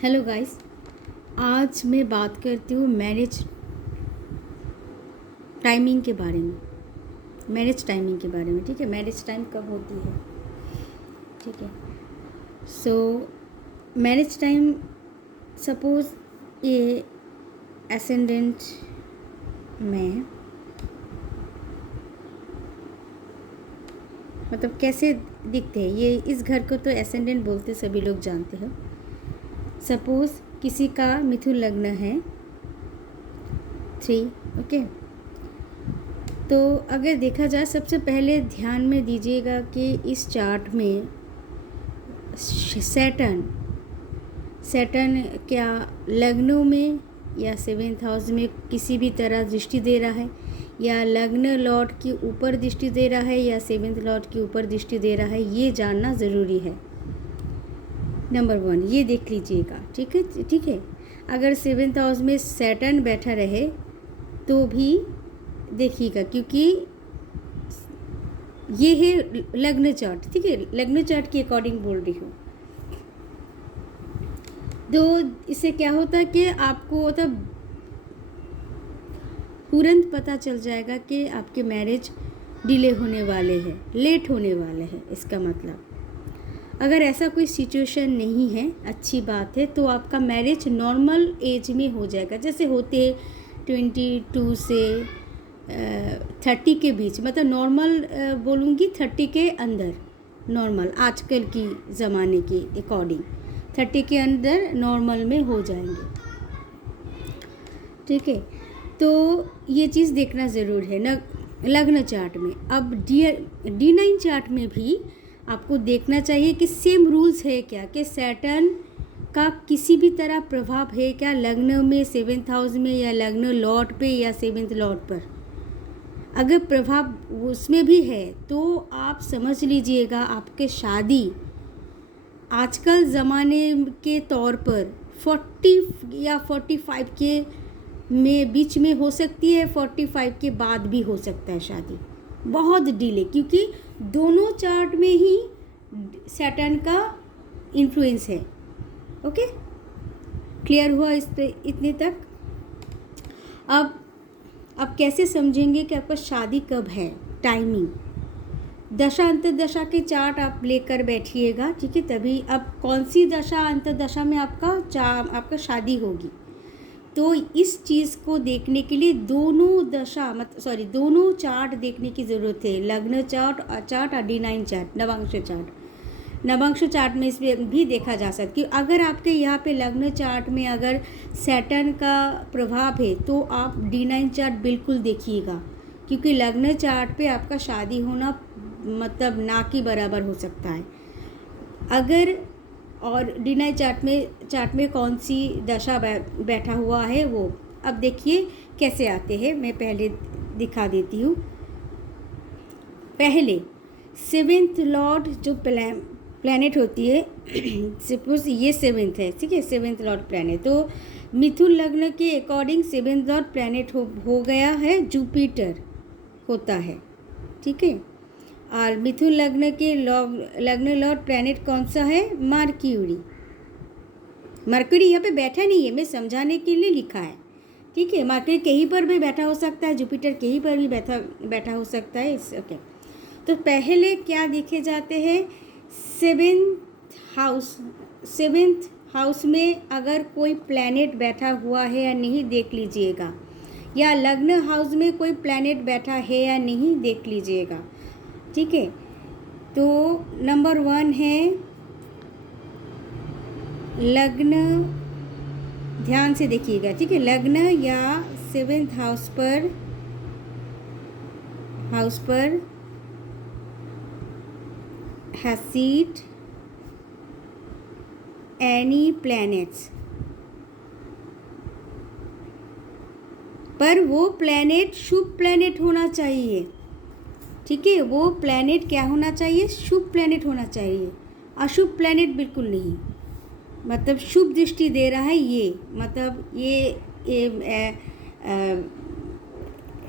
Hello guys, आज मैं बात करती हूँ मैरिज टाइमिंग के बारे में। मैरिज टाइमिंग के बारे में, ठीक है। मैरिज टाइम कब होती है, ठीक है। सो मैरिज टाइम, सपोज ये एसेंडेंट में, मतलब कैसे दिखते हैं ये, इस घर को तो एसेंडेंट बोलते सभी लोग जानते हैं। सपोज किसी का मिथुन लग्न है 3, ओके। तो अगर देखा जाए, सबसे पहले ध्यान में दीजिएगा कि इस चार्ट में सैटर्न क्या लग्नों में या 7th हाउस में किसी भी तरह दृष्टि दे रहा है, या लग्न लॉर्ड के ऊपर दृष्टि दे रहा है, या 7th लॉर्ड के ऊपर दृष्टि दे रहा है, ये जानना ज़रूरी है। नंबर 1 ये देख लीजिएगा, ठीक है, ठीक है। अगर 7th हाउस में सैटर्न बैठा रहे तो भी देखिएगा, क्योंकि ये है लग्न चार्ट, ठीक है। लग्न चार्ट के अकॉर्डिंग बोल रही हूँ। तो इससे क्या होता है कि आपको मतलब तुरंत पता चल जाएगा कि आपके मैरिज डिले होने वाले हैं, लेट होने वाले हैं। इसका मतलब अगर ऐसा कोई सिचुएशन नहीं है, अच्छी बात है, तो आपका मैरिज नॉर्मल एज में हो जाएगा। जैसे होते 22 से 30 के बीच, मतलब नॉर्मल बोलूँगी 30 के अंदर, नॉर्मल आजकल की ज़माने के अकॉर्डिंग 30 के अंदर नॉर्मल में हो जाएंगे, ठीक है। तो ये चीज़ देखना ज़रूर है न लग्न चार्ट में। अब D9 चार्ट में भी आपको देखना चाहिए कि सेम रूल्स है क्या, कि सैटर्न का किसी भी तरह प्रभाव है क्या लग्न में, 7th हाउस में, या लग्न लॉर्ड पे या 7th लॉर्ड पर। अगर प्रभाव उसमें भी है तो आप समझ लीजिएगा आपके शादी आजकल ज़माने के तौर पर 40 या 45 के में बीच में हो सकती है, 45 के बाद भी हो सकता है शादी, बहुत डिले, क्योंकि दोनों चार्ट में ही सैटर्न का इन्फ्लुएंस है। ओके, क्लियर हुआ इतने तक। अब कैसे समझेंगे कि आपका शादी कब है, टाइमिंग। दशा अंतर्दशा के चार्ट आप लेकर बैठिएगा, ठीक है। तभी अब कौन सी दशा अंतर्दशा में आपका शादी होगी, तो इस चीज़ को देखने के लिए दोनों चार्ट देखने की ज़रूरत है। लग्न चार्ट और D9 चार्ट, नवांश चार्ट में इसमें भी देखा जा सकता है। अगर आपके यहाँ पे लग्न चार्ट में अगर सैटर्न का प्रभाव है तो आप D9 चार्ट बिल्कुल देखिएगा, क्योंकि लग्न चार्ट पे आपका शादी होना मतलब ना के बराबर हो सकता है। अगर और D9 चार्ट में कौन सी दशा बैठा हुआ है वो, अब देखिए कैसे आते हैं, मैं पहले दिखा देती हूँ। पहले 7th लॉर्ड जो प्लैनेट होती है, सपोज ये 7th है, ठीक है, 7th लॉर्ड प्लैनेट, तो मिथुन लग्न के अकॉर्डिंग 7th लॉर्ड प्लैनेट हो गया है, जुपिटर होता है, ठीक है। और मिथुन लग्न के लग्न लॉर्ड प्लैनेट कौन सा है, मरकरी यहाँ पे बैठा नहीं है, मैं समझाने के लिए लिखा है, ठीक है। मरकरी कहीं पर भी बैठा हो सकता है, जुपिटर कहीं पर भी बैठा हो सकता है, ओके। तो पहले क्या देखे जाते हैं, 7th हाउस में अगर कोई प्लैनेट बैठा हुआ है या नहीं देख लीजिएगा, या लग्न हाउस में कोई प्लैनेट बैठा है या नहीं देख लीजिएगा, ठीक है। तो नंबर 1 है लग्न, ध्यान से देखिएगा, ठीक है। लग्न या 7th हाउस पर हैसीट एनी प्लैनेट्स, पर वो प्लैनेट शुभ प्लैनेट होना चाहिए, ठीक है। वो प्लैनेट क्या होना चाहिए, शुभ प्लैनेट होना चाहिए, अशुभ प्लैनेट बिल्कुल नहीं। मतलब शुभ दृष्टि दे रहा है ये, मतलब ये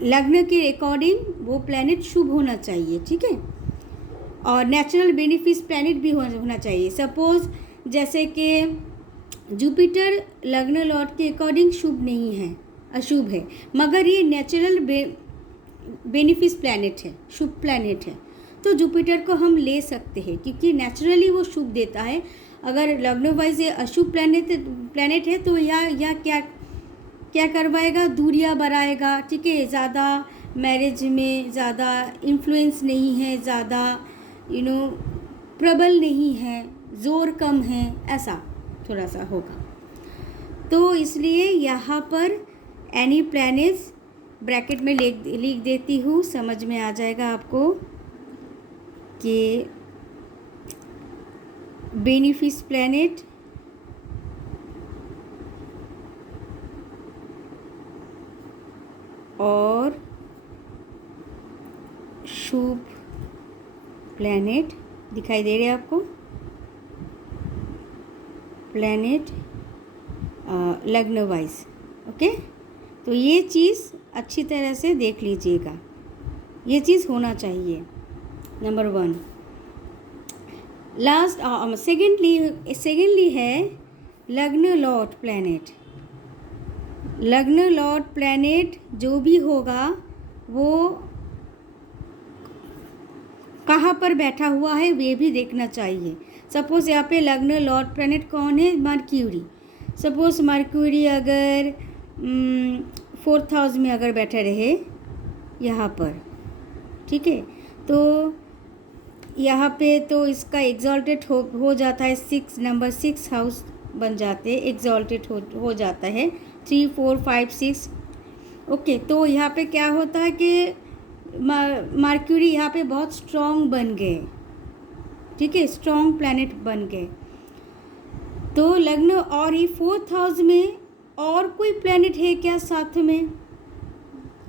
लग्न के अकॉर्डिंग वो प्लैनेट शुभ होना चाहिए, ठीक है। और नेचुरल बेनिफिट्स प्लैनेट भी होना चाहिए। सपोज जैसे कि जुपिटर लग्न लॉर्ड के अकॉर्डिंग शुभ नहीं है, अशुभ है, मगर ये नेचुरल बेनिफिस प्लैनेट है, शुभ प्लैनेट है। तो जुपिटर को हम ले सकते हैं क्योंकि नेचुरली वो शुभ देता है। अगर लग्न वाइज ये अशुभ प्लैनेट है तो या क्या क्या करवाएगा, दूरियां बढ़ाएगा, ठीक है, ज़्यादा मैरिज में ज़्यादा इन्फ्लुएंस नहीं है, ज़्यादा प्रबल नहीं है, ज़ोर कम है, ऐसा थोड़ा सा होगा। तो इसलिए यहाँ पर एनी प्लैनेट्स ब्रैकेट में लिख देती हूँ, समझ में आ जाएगा आपको कि बेनिफिस प्लैनेट और शुभ प्लैनेट दिखाई दे रहे हैं आपको, प्लैनेट लग्न वाइज। ओके, तो ये चीज़ अच्छी तरह से देख लीजिएगा, ये चीज़ होना चाहिए, नंबर 1। लास्ट सेकेंडली है लग्न लॉर्ड प्लैनेट। लग्न लॉर्ड प्लैनेट जो भी होगा वो कहाँ पर बैठा हुआ है वे भी देखना चाहिए। सपोज़ यहाँ पे लग्न लॉर्ड प्लैनेट कौन है, मर्क्यूरी। सपोज़ मर्क्यूरी अगर 4th हाउस में अगर बैठा रहे यहाँ पर, ठीक है, तो यहाँ पे तो इसका एग्जॉल्टेड हो जाता है, नंबर 6 हाउस बन जाते, एग्जॉल्टेड हो जाता है 3, 4, 5, 6। ओके, तो यहाँ पे क्या होता है कि मर्क्यूरी यहाँ पे बहुत स्ट्रॉन्ग बन गए, ठीक है, स्ट्रॉन्ग प्लैनेट बन गए। तो लग्न और ये 4th हाउस में और कोई प्लैनेट है क्या साथ में?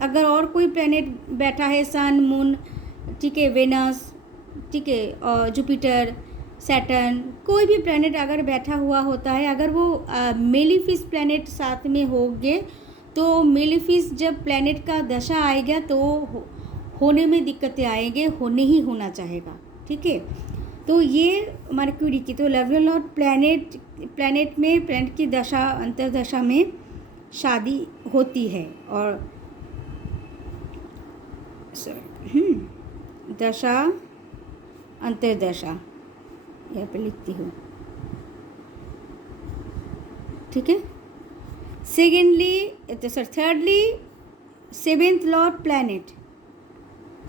अगर और कोई प्लैनेट बैठा है, सन, मून, ठीक है, वेनस, ठीक है, और जुपिटर, सैटर्न, कोई भी प्लैनेट अगर बैठा हुआ होता है, अगर वो मेलिफिस प्लैनेट साथ में होंगे तो मेलिफिस जब प्लैनेट का दशा आएगा तो होने में दिक्कतें आएंगे, नहीं होना चाहेगा, ठीक है। तो ये मर्क्यूरी की, तो लग्न लॉर्ड प्लैनेट में प्लैनेट की दशा अंतर्दशा में शादी होती है, और दशा अंतर्दशा यहाँ पे लिखती हूँ, ठीक है। Thirdly 7th Lord planet,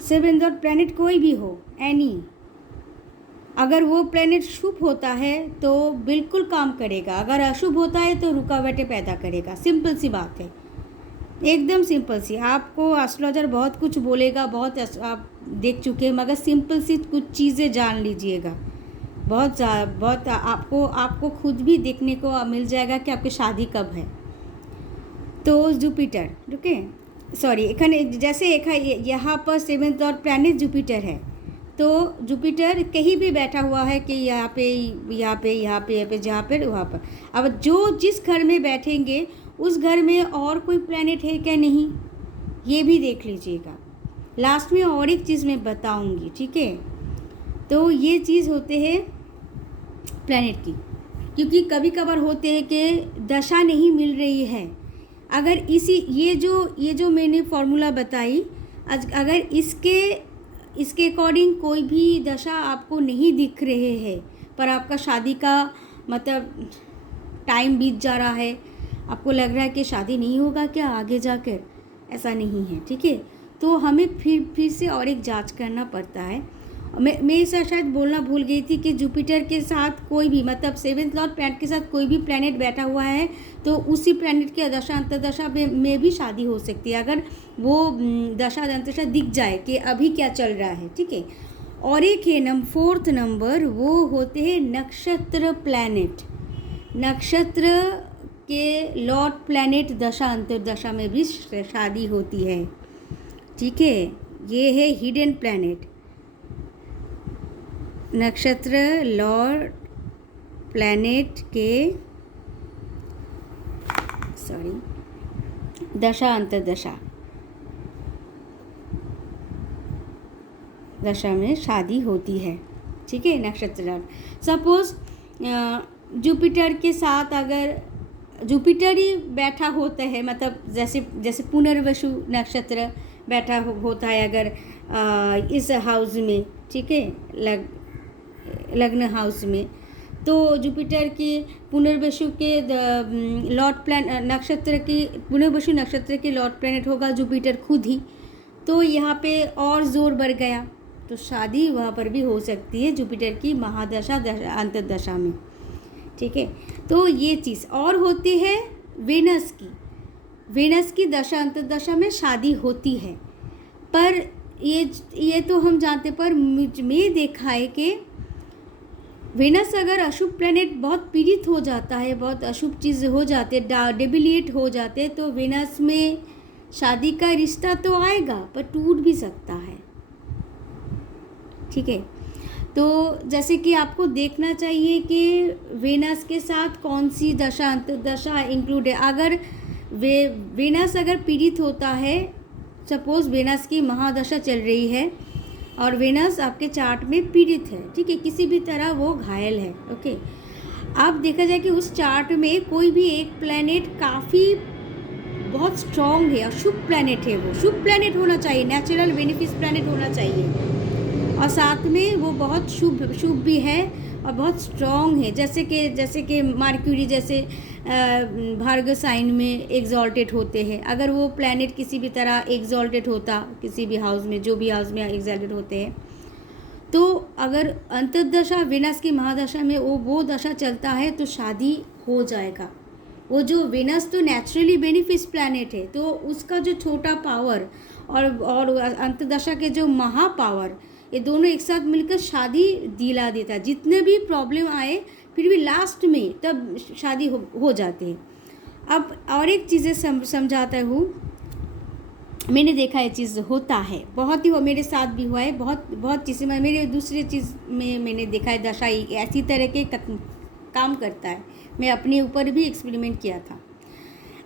7th Lord planet कोई भी हो, एनी, अगर वो प्लैनेट शुभ होता है तो बिल्कुल काम करेगा, अगर अशुभ होता है तो रुकावटें पैदा करेगा। सिंपल सी बात है, एकदम सिंपल सी। आपको एस्ट्रोलॉजर बहुत कुछ बोलेगा, बहुत आप देख चुके हैं, मगर सिंपल सी कुछ चीज़ें जान लीजिएगा, बहुत आपको खुद भी देखने को मिल जाएगा कि आपकी शादी कब है। तो जुपिटर, ओके, सॉरी, जैसे यहाँ पर 7th लॉर्ड प्लैनेट जुपिटर है, तो जुपिटर कहीं भी बैठा हुआ है कि यहाँ पे जहाँ पे वहाँ पर। अब जो जिस घर में बैठेंगे उस घर में और कोई प्लैनेट है क्या, नहीं, ये भी देख लीजिएगा। लास्ट में और एक चीज़ मैं बताऊंगी, ठीक है। तो ये चीज़ होते हैं प्लैनेट की, क्योंकि कभी कभार होते हैं कि दशा नहीं मिल रही है। अगर ये जो मैंने फॉर्मूला बताई, अगर इसके अकॉर्डिंग कोई भी दशा आपको नहीं दिख रहे है, पर आपका शादी का मतलब टाइम बीत जा रहा है, आपको लग रहा है कि शादी नहीं होगा क्या आगे जाकर, ऐसा नहीं है, ठीक है। तो हमें फिर से और एक जांच करना पड़ता है। मैं इसे शायद बोलना भूल गई थी कि जुपिटर के साथ कोई भी, मतलब 7th लॉर्ड प्लैनेट के साथ कोई भी प्लैनेट बैठा हुआ है तो उसी प्लैनेट की दशा अंतर्दशा में भी शादी हो सकती है, अगर वो दशा अंतर्दशा दिख जाए कि अभी क्या चल रहा है, ठीक है। और एक है 4th नंबर, वो होते हैं नक्षत्र प्लैनेट। नक्षत्र के लॉर्ड प्लैनेट दशा अंतर्दशा में भी शादी होती है, ठीक है। ये है हिडन प्लैनेट, नक्षत्र लॉर्ड प्लैनेट के दशा अंतर्दशा दशा में शादी होती है, ठीक है, नक्षत्र लॉर्ड। सपोज जुपिटर के साथ अगर जुपिटर ही बैठा होता है, मतलब जैसे जैसे पुनर्वसु नक्षत्र बैठा होता है अगर इस हाउस में, ठीक है, लग्न हाउस में, तो जुपिटर की पुनर्वसु के पुनर्वसु नक्षत्र के लॉर्ड प्लैनेट होगा जुपिटर खुद ही, तो यहाँ पे और जोर बढ़ गया, तो शादी वहाँ पर भी हो सकती है जुपिटर की महादशा अंतर्दशा में, ठीक है। तो ये चीज़ और होती है वेनस की दशा अंतर्दशा में शादी होती है, पर ये तो हम जानते, पर मुझ में देखा है कि वेनस अगर अशुभ प्लैनेट बहुत पीड़ित हो जाता है, बहुत अशुभ चीज़ हो जाते, डेबिलिएट हो जाते, तो वेनस में शादी का रिश्ता तो आएगा पर टूट भी सकता है, ठीक है। तो जैसे कि आपको देखना चाहिए कि वेनस के साथ कौन सी दशा अंतर्दशा इंक्लूड है। अगर वेनस अगर पीड़ित होता है, सपोज वेनस की महादशा चल रही है और वेनस आपके चार्ट में पीड़ित है, ठीक है, किसी भी तरह वो घायल है, ओके। अब देखा जाए कि उस चार्ट में कोई भी एक प्लैनेट काफ़ी बहुत स्ट्रॉन्ग है, शुभ प्लैनेट है, वो शुभ प्लैनेट होना चाहिए, नेचुरल बेनिफिस प्लैनेट होना चाहिए, और साथ में वो बहुत शुभ भी है और बहुत स्ट्रॉन्ग है, जैसे कि मर्क्यूरी जैसे भार्गव साइन में एग्जॉल्टेड होते हैं। अगर वो प्लैनेट किसी भी तरह एग्जॉल्टेड होता किसी भी हाउस में, जो भी हाउस में एग्जॉल्टेड होते हैं, तो अगर अंतर्दशा वेनस की महादशा में वो दशा चलता है तो शादी हो जाएगा। वो जो वेनस तो नेचुरली बेनिफिस प्लैनेट है, तो उसका जो छोटा पावर और अंतर्दशा के जो महापावर, ये दोनों एक साथ मिलकर शादी दिला देता है। जितने भी प्रॉब्लम आए फिर भी लास्ट में तब शादी हो जाती है। अब और एक चीज़ें समझाता हूँ, मैंने देखा ये चीज़ होता है, बहुत ही वो मेरे साथ भी हुआ है, बहुत चीज़ें मेरे दूसरे चीज़ में मैंने देखा है, दशा ऐसी तरह के काम करता है। मैं अपने ऊपर भी एक्सपेरिमेंट किया था।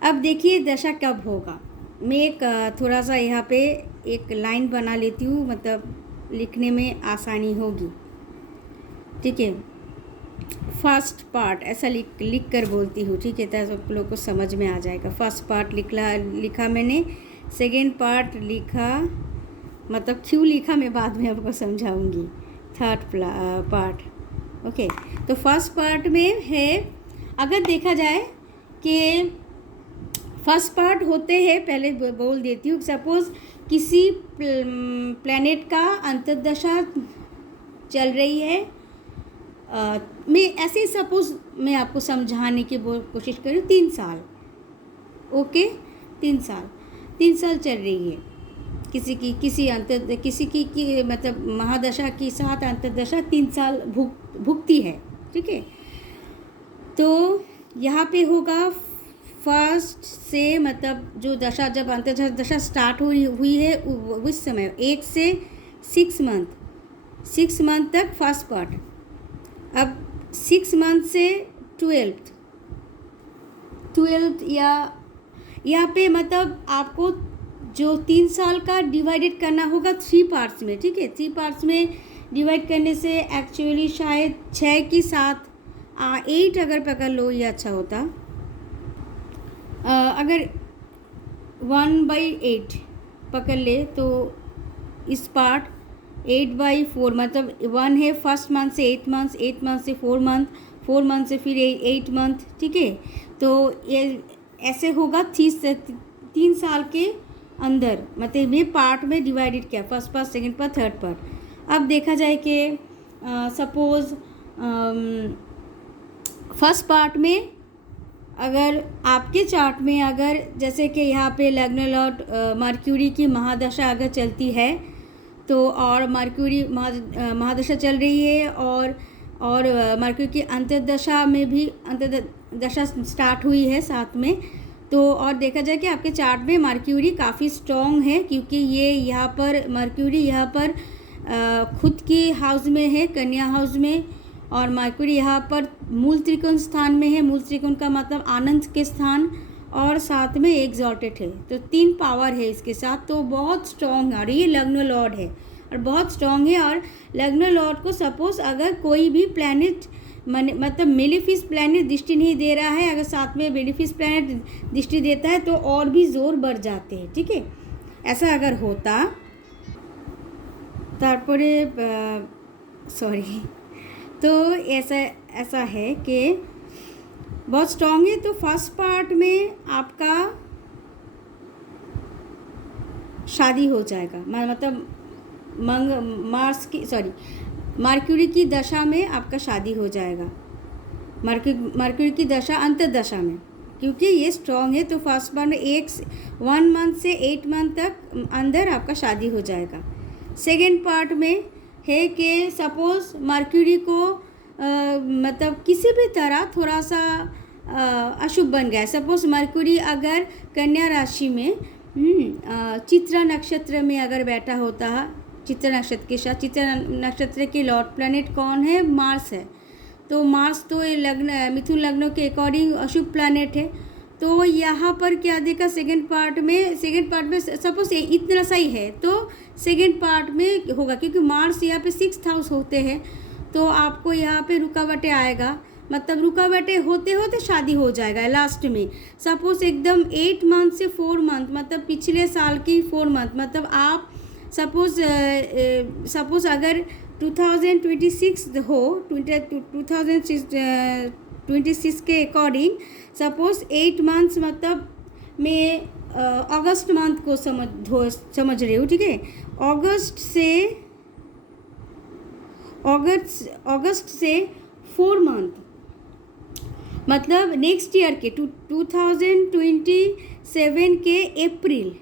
अब देखिए दशा कब होगा। मैं एक थोड़ा सा यहाँ पे एक लाइन बना लेती हूँ, मतलब लिखने में आसानी होगी, ठीक है। फर्स्ट पार्ट ऐसा लिख कर बोलती हूँ, ठीक है, तो आप लोग को समझ में आ जाएगा। फर्स्ट पार्ट लिखा मैंने, सेकेंड पार्ट लिखा, मतलब क्यों लिखा मैं बाद में आपको समझाऊंगी। Third part, okay. तो फर्स्ट पार्ट में है, अगर देखा जाए कि फर्स्ट पार्ट होते हैं, पहले बोल देती हूँ, सपोज किसी प्लैनेट का अंतर्दशा चल रही है, मैं ऐसे ही सपोज मैं आपको समझाने की कोशिश करूँ, 3 साल, ओके, 3 साल चल रही है किसी की मतलब महादशा के साथ अंतर्दशा 3 साल भुगती है, ठीक है। तो यहाँ पे होगा फर्स्ट से, मतलब जो दशा जब अंतर्दशा स्टार्ट हुई है उस समय 1 से 6 मंथ तक फर्स्ट पार्ट। अब 6 मंथ से 12th या यहाँ पे मतलब आपको जो 3 साल का डिवाइडेड करना होगा 3 पार्ट्स में, ठीक है। 3 पार्ट्स में डिवाइड करने से एक्चुअली शायद 6 की 7 8 अगर पकड़ लो ये अच्छा होता। अगर 1/8 पकड़ ले तो इस पार्ट 8/4, मतलब 1 है फर्स्ट मंथ से 8 मंथ, 8 मंथ से 4 मंथ, 4 मंथ से फिर 8 मंथ, ठीक है। तो ये ऐसे होगा 3 साल के अंदर, मतलब ये पार्ट में डिवाइडेड किया, first part, second part, third part. अब देखा जाए कि सपोज फर्स्ट पार्ट में अगर आपके चार्ट में अगर जैसे कि यहाँ पे लग्न लॉर्ड मर्क्यूरी की महादशा अगर चलती है तो, और मर्क्यूरी महादशा चल रही है और मर्क्यूरी की अंतर्दशा में भी अंतर्दशा स्टार्ट हुई है साथ में, तो और देखा जाए कि आपके चार्ट में मर्क्यूरी काफ़ी स्ट्रॉन्ग है, क्योंकि ये यहाँ पर मर्क्यूरी यहाँ पर खुद की हाउस में है, कन्या हाउस में, और मर्क्यूरी यहाँ पर मूल त्रिकोण स्थान में है। मूल त्रिकोण का मतलब आनंद के स्थान, और साथ में एग्जॉल्टेड है, तो 3 पावर है इसके साथ, तो बहुत स्ट्रॉन्ग है। और ये लग्न लॉर्ड है और बहुत स्ट्रॉन्ग है। और लग्न लॉर्ड को सपोज अगर कोई भी प्लैनेट मतलब मेलेफिस प्लैनेट दृष्टि नहीं दे रहा है, अगर साथ में बेनिफिस प्लैनेट दृष्टि देता है तो और भी जोर बढ़ जाते हैं, ठीक है। ऐसा अगर होता तारपरे सॉरी, तो ऐसा है कि बहुत स्ट्रॉन्ग है। तो फर्स्ट पार्ट में आपका शादी हो जाएगा, मतलब मरक्यूरी की दशा में आपका शादी हो जाएगा, मरक्यूरी की दशा अंतर्दशा में, क्योंकि ये स्ट्रॉन्ग है। तो फर्स्ट पार्ट में 1 मंथ से 8 मंथ तक अंदर आपका शादी हो जाएगा। सेकेंड पार्ट में है कि सपोज मरक्यूरी को मतलब किसी भी तरह थोड़ा सा अशुभ बन गया। सपोज मरक्यूरी अगर कन्या राशि में चित्रा नक्षत्र में अगर बैठा होता है, चित्रा नक्षत्र के साथ, चित्रा नक्षत्र के लॉर्ड प्लैनेट कौन है? मार्स है। तो मार्स तो ये लग्न मिथुन लग्नों के अकॉर्डिंग अशुभ प्लैनेट है। तो यहाँ पर क्या देखा सेकंड पार्ट में सपोज इतना सही है तो सेकंड पार्ट में होगा, क्योंकि मार्स यहाँ पे 6th हाउस होते हैं, तो आपको यहाँ पे रुकावटें आएगा, मतलब रुकावटें होते होते शादी हो जाएगा लास्ट में। सपोज एकदम 8 मंथ से 4 मंथ, मतलब पिछले साल की 4 मंथ, मतलब आप सपोज अगर 2026 हो, 2026 के अकॉर्डिंग सपोज 8 मंथ्स, मतलब मैं अगस्त मंथ को समझ रही हूँ, ठीक है। अगस्त से 4 मंथ, मतलब नेक्स्ट ईयर के 2027 के अप्रैल,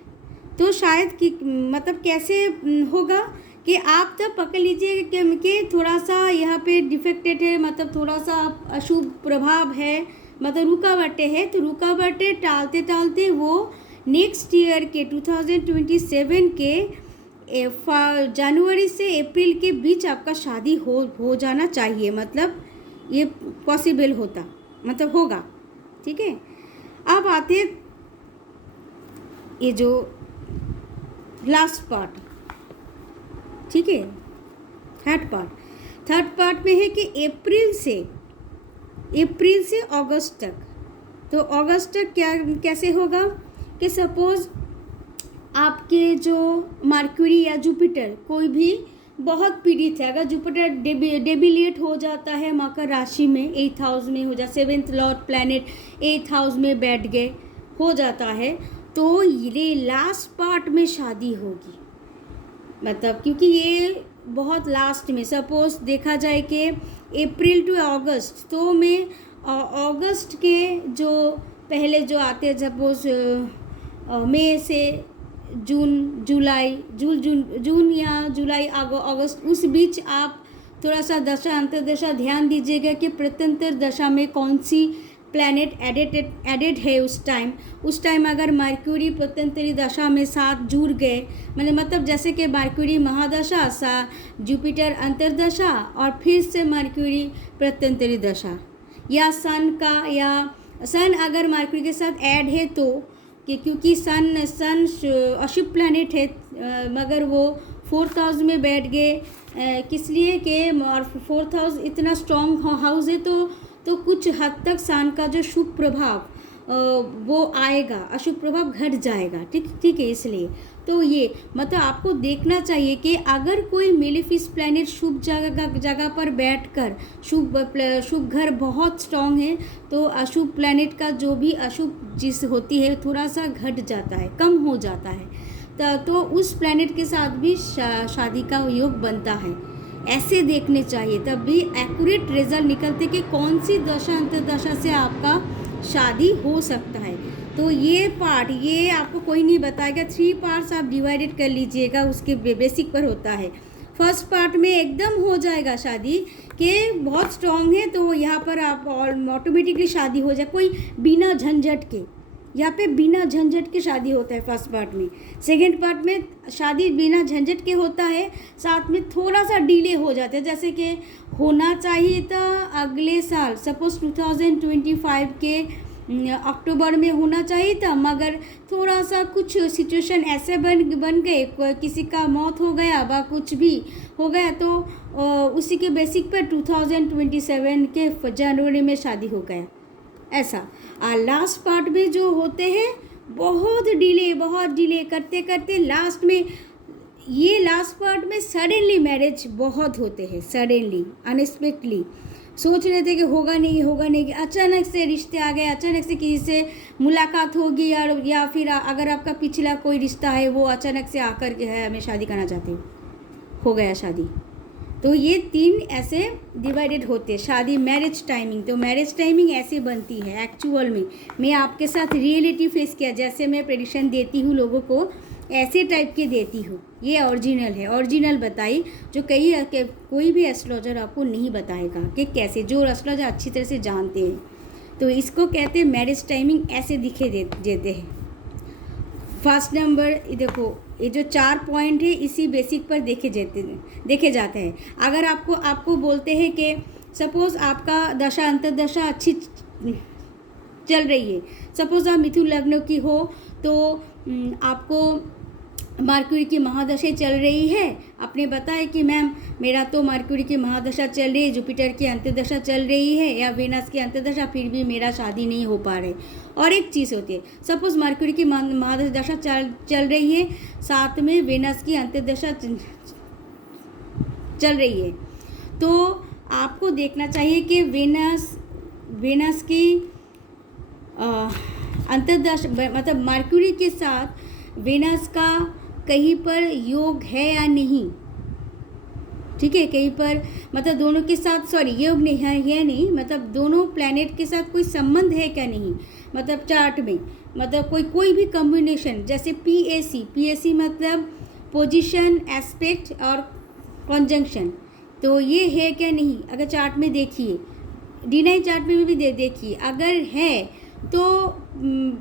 तो शायद कि मतलब कैसे होगा कि आप तब पकड़ लीजिए कि थोड़ा सा यहाँ पे डिफेक्टेड है, मतलब थोड़ा सा अशुभ प्रभाव है, मतलब रुकावटें है। तो रुकावटें टालते टालते वो नेक्स्ट ईयर के 2027 के जनवरी से अप्रैल के बीच आपका शादी हो जाना चाहिए, मतलब ये पॉसिबल होता, मतलब होगा, ठीक है। अब आते ये जो लास्ट पार्ट, ठीक है, थर्ड पार्ट में है कि अप्रैल से अगस्त तक। तो अगस्त तक कैसे होगा कि सपोज आपके जो मरक्यूरी या जुपिटर कोई भी बहुत पीड़ित है, अगर जुपिटर डेबिलिएट हो जाता है मकर राशि में, 8th हाउस में हो जाए, 7th Lord planet 8th house में बैठ गए हो जाता है, तो ये लास्ट पार्ट में शादी होगी, मतलब क्योंकि ये बहुत लास्ट में, सपोज देखा जाए कि अप्रैल टू अगस्त, तो मैं अगस्त के जो पहले जो आते हैं, सपोज मई से जून या जुलाई अगस्त, उस बीच आप थोड़ा सा दशा अंतर्दशा ध्यान दीजिएगा कि प्रत्यंतर दशा में कौन सी प्लैनेट एडेड है उस टाइम अगर मरक्यूरी प्रत्यंतरी दशा में साथ जुड़ गए, मतलब जैसे कि मरक्यूरी महादशा, जुपिटर अंतर्दशा और फिर से मरक्यूरी प्रत्यंतरी दशा, या सन अगर मरक्यूरी के साथ ऐड है तो, क्योंकि सन अशुभ प्लैनेट है, मगर वो 4th हाउस में बैठ गए, किस लिए कि 4th हाउस इतना स्ट्रॉन्ग हाउस है, तो कुछ हद तक सन का जो शुभ प्रभाव वो आएगा, अशुभ प्रभाव घट जाएगा, ठीक है। इसलिए तो ये मतलब आपको देखना चाहिए कि अगर कोई मेलेफिस प्लैनेट शुभ जगह पर बैठकर शुभ घर बहुत स्ट्रॉन्ग है, तो अशुभ प्लैनेट का जो भी अशुभ चीज होती है थोड़ा सा घट जाता है, कम हो जाता है, तो उस प्लैनेट के साथ भी शादी का योग बनता है। ऐसे देखने चाहिए, तब भी एक्यूरेट रिजल्ट निकलते कि कौन सी दशा अंतर्दशा से आपका शादी हो सकता है। तो ये पार्ट ये आपको कोई नहीं बताएगा, 3 पार्ट्स आप डिवाइडेड कर लीजिएगा, उसके बेसिक पर होता है। फर्स्ट पार्ट में एकदम हो जाएगा शादी कि बहुत स्ट्रॉन्ग है, तो यहाँ पर आप ऑटोमेटिकली शादी हो जाए, कोई बिना झंझट के, यहाँ पे बिना झंझट के शादी होता है फर्स्ट पार्ट में। सेकंड पार्ट में शादी बिना झंझट के होता है, साथ में थोड़ा सा डिले हो जाता है, जैसे कि होना चाहिए था अगले साल, सपोज 2025 के अक्टूबर में होना चाहिए था, मगर थोड़ा सा कुछ सिचुएशन ऐसे बन गए, किसी का मौत हो गया व कुछ भी हो गया, तो और उसी के बेसिक पर 2027 के जनवरी में शादी हो गया ऐसा। और लास्ट पार्ट में जो होते हैं बहुत डिले करते करते लास्ट में, ये लास्ट पार्ट में सडनली मैरिज बहुत होते हैं, सडनली अनएक्सपेक्टली सोच रहे थे कि होगा नहीं, अचानक से रिश्ते आ गए, अचानक से किसी से मुलाकात होगी या फिर अगर आपका पिछला कोई रिश्ता है वो अचानक से आकर के है हमें शादी करना चाहते हो गया शादी। तो ये 3 ऐसे डिवाइडेड होते हैं शादी मैरिज टाइमिंग। तो मैरिज टाइमिंग ऐसे बनती है एक्चुअल में। मैं आपके साथ रियलिटी फेस किया, जैसे मैं प्रेडिक्शन देती हूँ लोगों को ऐसे टाइप के देती हूँ। ये ओरिजिनल है, ओरिजिनल बताई जो कोई भी एस्ट्रोलॉजर आपको नहीं बताएगा कि कैसे, जो एस्ट्रोलॉजर अच्छी तरह से जानते हैं। तो इसको कहते हैं मैरिज टाइमिंग, ऐसे दिखे देते हैं। फर्स्ट नंबर देखो, ये जो 4 पॉइंट है इसी बेसिक पर देखे जाते हैं। अगर आपको बोलते हैं कि सपोज़ आपका दशा अंतर्दशा अच्छी चल रही है, सपोज़ आप मिथुन लग्न की हो तो आपको मरक्यूरी की महादशा चल रही है, आपने बताया कि मैम मेरा तो मरक्यूरी की महादशा चल रही है, जुपिटर की अंतर्दशा चल रही है या वेनस की अंतर्दशा, फिर भी मेरा शादी नहीं हो पा रही। और एक चीज़ होती है, सपोज़ मरक्यूरी की महादशा चल रही है, साथ में वेनस की अंतर्दशा चल रही है, तो आपको देखना चाहिए कि वेनस की अंतर्दशा मतलब मरक्यूरी के साथ वेनस का कहीं पर योग है या नहीं, ठीक है, कहीं पर मतलब दोनों के साथ योग नहीं है नहीं, मतलब दोनों प्लैनेट के साथ कोई संबंध है क्या नहीं, मतलब चार्ट में, मतलब कोई भी कॉम्बिनेशन, जैसे पीएसी मतलब पोजीशन, एस्पेक्ट और कॉन्जंक्शन, तो ये है क्या नहीं। अगर चार्ट में देखिए, D9 चार्ट में भी देखिए, अगर है तो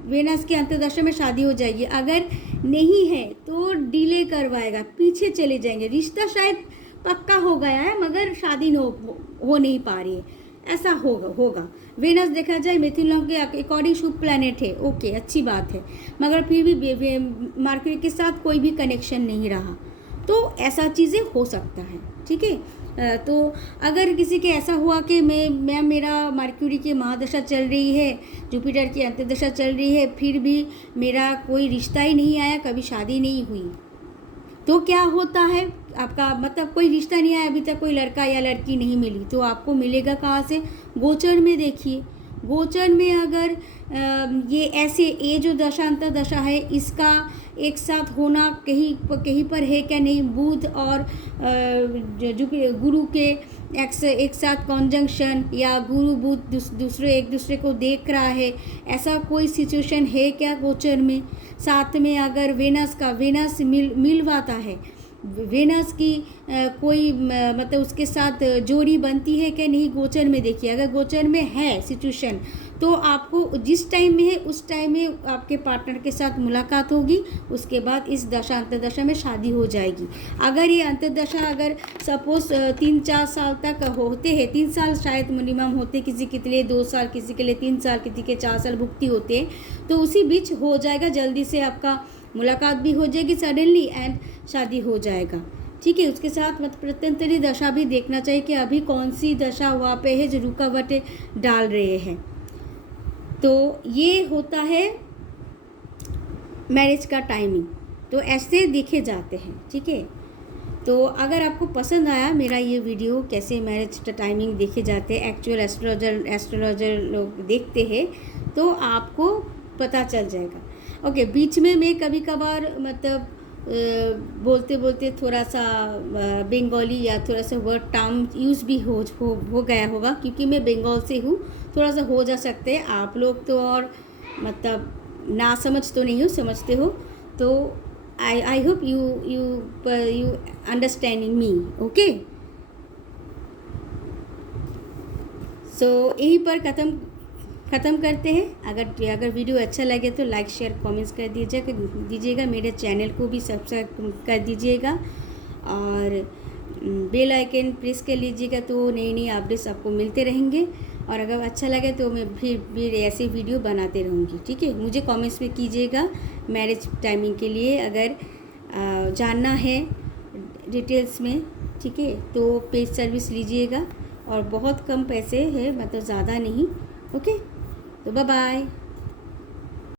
वेनस की अंतर्दशा में शादी हो जाएगी, अगर नहीं है तो डिले करवाएगा, पीछे चले जाएंगे, रिश्ता शायद पक्का हो गया है मगर शादी हो नहीं पा रही है, ऐसा होगा। वेनस देखा जाए मिथुन लग्न के अकॉर्डिंग शुभ प्लैनेट है, ओके अच्छी बात है, मगर फिर भी मरक्यूरी के साथ कोई भी कनेक्शन नहीं रहा, तो ऐसा चीज़ें हो सकता है, ठीक है। तो अगर किसी के ऐसा हुआ कि मैम मेरा मरक्यूरी की महादशा चल रही है, जुपिटर की अंतर्दशा चल रही है, फिर भी मेरा कोई रिश्ता ही नहीं आया, कभी शादी नहीं हुई, तो क्या होता है आपका, मतलब कोई रिश्ता नहीं आया अभी तक, कोई लड़का या लड़की नहीं मिली, तो आपको मिलेगा कहाँ से, गोचर में देखिए। गोचर में अगर ये ऐसे ये जो दशा अंतर्दशा है इसका एक साथ होना कहीं पर है क्या नहीं, बुध और जो गुरु के एक साथ कॉन्जंक्शन या गुरु बुध एक दूसरे को देख रहा है, ऐसा कोई सिचुएशन है क्या गोचर में। साथ में अगर वेनस मिलवाता है, वेनस की कोई मतलब उसके साथ जोड़ी बनती है क्या नहीं गोचर में देखिए। अगर गोचर में है सिचुएशन तो आपको जिस टाइम में है उस टाइम में आपके पार्टनर के साथ मुलाकात होगी, उसके बाद इस दशा अंतर्दशा में शादी हो जाएगी। अगर ये अंतर्दशा अगर सपोज 3-4 साल तक होते हैं, 3 साल शायद मिनिमम होते, किसी के लिए 2 साल, किसी के लिए 3 साल, किसी के 4 साल भुगती होते हैं, तो उसी बीच हो जाएगा, जल्दी से आपका मुलाकात भी हो जाएगी सडनली एंड शादी हो जाएगा, ठीक है। उसके साथ मतलब प्रत्यंतरी दशा भी देखना चाहिए कि अभी कौन सी दशा वहाँ पे है जो रुकावटें डाल रहे हैं। तो ये होता है मैरिज का टाइमिंग, तो ऐसे देखे जाते हैं, ठीक है। तो अगर आपको पसंद आया मेरा ये वीडियो कैसे मैरिज टाइमिंग देखे जाते हैं, एक्चुअल एस्ट्रोलॉजर लोग देखते हैं, तो आपको पता चल जाएगा। ओके, बीच में मैं कभी कभार मतलब बोलते बोलते थोड़ा सा बंगाली या थोड़ा सा वर्ड टर्म यूज़ भी हो गया होगा, क्योंकि मैं बंगाल से हूँ, थोड़ा सा हो जा सकते हैं। आप लोग तो और मतलब ना समझ तो नहीं हो, समझते हो, तो I hope you understanding me, okay. So यहीं पर ख़त्म करते हैं। अगर वीडियो अच्छा लगे तो लाइक शेयर कमेंट्स कर दीजिएगा, मेरे चैनल को भी सब्सक्राइब कर दीजिएगा और बेल आइकन प्रेस कर लीजिएगा, तो नई अपडेट्स आपको मिलते रहेंगे। और अगर अच्छा लगे तो मैं फिर ऐसे वीडियो बनाते रहूँगी, ठीक है। मुझे कमेंट्स में कीजिएगा मैरिज टाइमिंग के लिए अगर जानना है डिटेल्स में, ठीक है, तो पेज सर्विस लीजिएगा और बहुत कम पैसे है, मतलब ज़्यादा नहीं। ओके, तो बाय बाय।